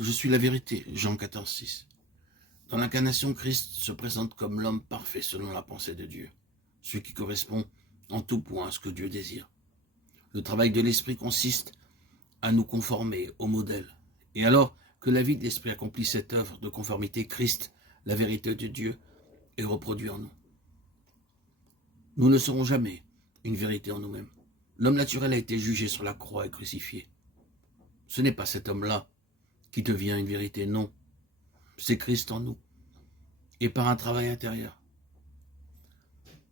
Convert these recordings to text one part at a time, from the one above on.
Je suis la vérité, Jean 14,6. Dans l'incarnation, Christ se présente comme l'homme parfait selon la pensée de Dieu, celui qui correspond en tout point à ce que Dieu désire. Le travail de l'Esprit consiste à nous conformer au modèle. Et alors que la vie de l'Esprit accomplit cette œuvre de conformité, Christ, la vérité de Dieu, est reproduit en nous. Nous ne serons jamais une vérité en nous-mêmes. L'homme naturel a été jugé sur la croix et crucifié. Ce n'est pas cet homme-là qui devient une vérité, non. C'est Christ en nous, et par un travail intérieur.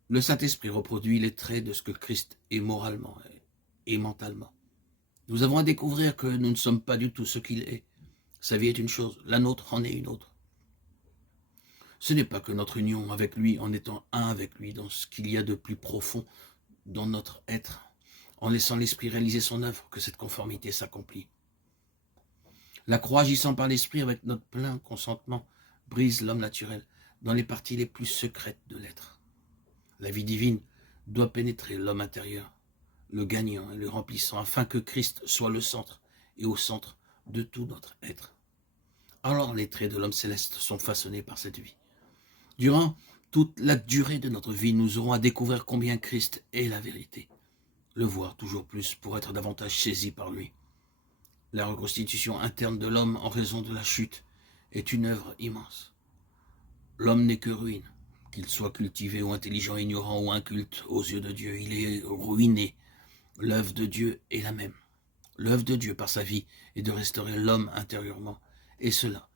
Le Saint-Esprit reproduit les traits de ce que Christ est moralement et mentalement. Nous avons à découvrir que nous ne sommes pas du tout ce qu'il est. Sa vie est une chose, la nôtre en est une autre. Ce n'est pas que notre union avec lui, en étant un avec lui, dans ce qu'il y a de plus profond dans notre être, en laissant l'Esprit réaliser son œuvre, que cette conformité s'accomplit. La croix agissant par l'Esprit avec notre plein consentement brise l'homme naturel dans les parties les plus secrètes de l'être. La vie divine doit pénétrer l'homme intérieur, le gagnant et le remplissant, afin que Christ soit le centre et au centre de tout notre être. Alors les traits de l'homme céleste sont façonnés par cette vie. Durant toute la durée de notre vie, nous aurons à découvrir combien Christ est la vérité, le voir toujours plus pour être davantage saisi par lui. La reconstitution interne de l'homme en raison de la chute est une œuvre immense. L'homme n'est que ruine, qu'il soit cultivé ou intelligent, ignorant ou inculte aux yeux de Dieu, il est ruiné. L'œuvre de Dieu est la même. L'œuvre de Dieu par sa vie est de restaurer l'homme intérieurement, et cela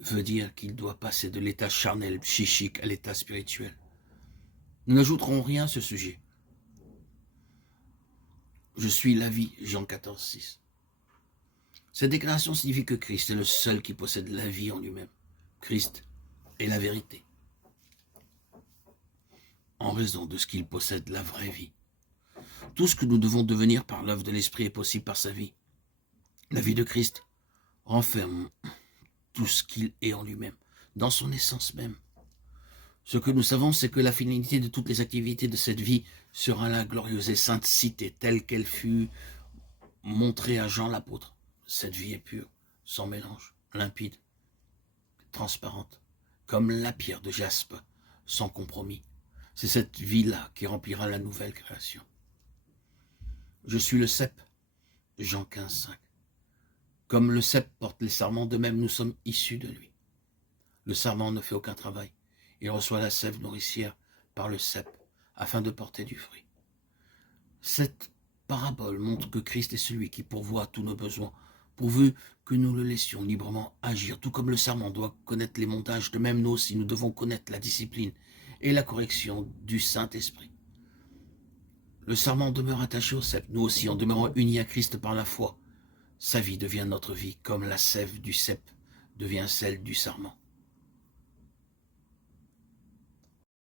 veut dire qu'il doit passer de l'état charnel, psychique à l'état spirituel. Nous n'ajouterons rien à ce sujet. Je suis la vie, Jean 14,6. Cette déclaration signifie que Christ est le seul qui possède la vie en lui-même. Christ est la vérité, en raison de ce qu'il possède la vraie vie. Tout ce que nous devons devenir par l'œuvre de l'Esprit est possible par sa vie. La vie de Christ renferme tout ce qu'il est en lui-même, dans son essence même. Ce que nous savons, c'est que la finalité de toutes les activités de cette vie sera la glorieuse et sainte cité, telle qu'elle fut montrée à Jean l'apôtre. Cette vie est pure, sans mélange, limpide, transparente, comme la pierre de jaspe, sans compromis. C'est cette vie-là qui remplira la nouvelle création. Je suis le cep, Jean 15,5. Comme le cep porte les sarments, de même nous sommes issus de lui. Le sarment ne fait aucun travail. Il reçoit la sève nourricière par le cep, afin de porter du fruit. Cette parabole montre que Christ est celui qui pourvoit à tous nos besoins, pourvu que nous le laissions librement agir. Tout comme le sarment doit connaître les montages, de même nous aussi nous devons connaître la discipline et la correction du Saint-Esprit. Le sarment demeure attaché au cep, nous aussi en demeurant unis à Christ par la foi. Sa vie devient notre vie, comme la sève du cep devient celle du sarment.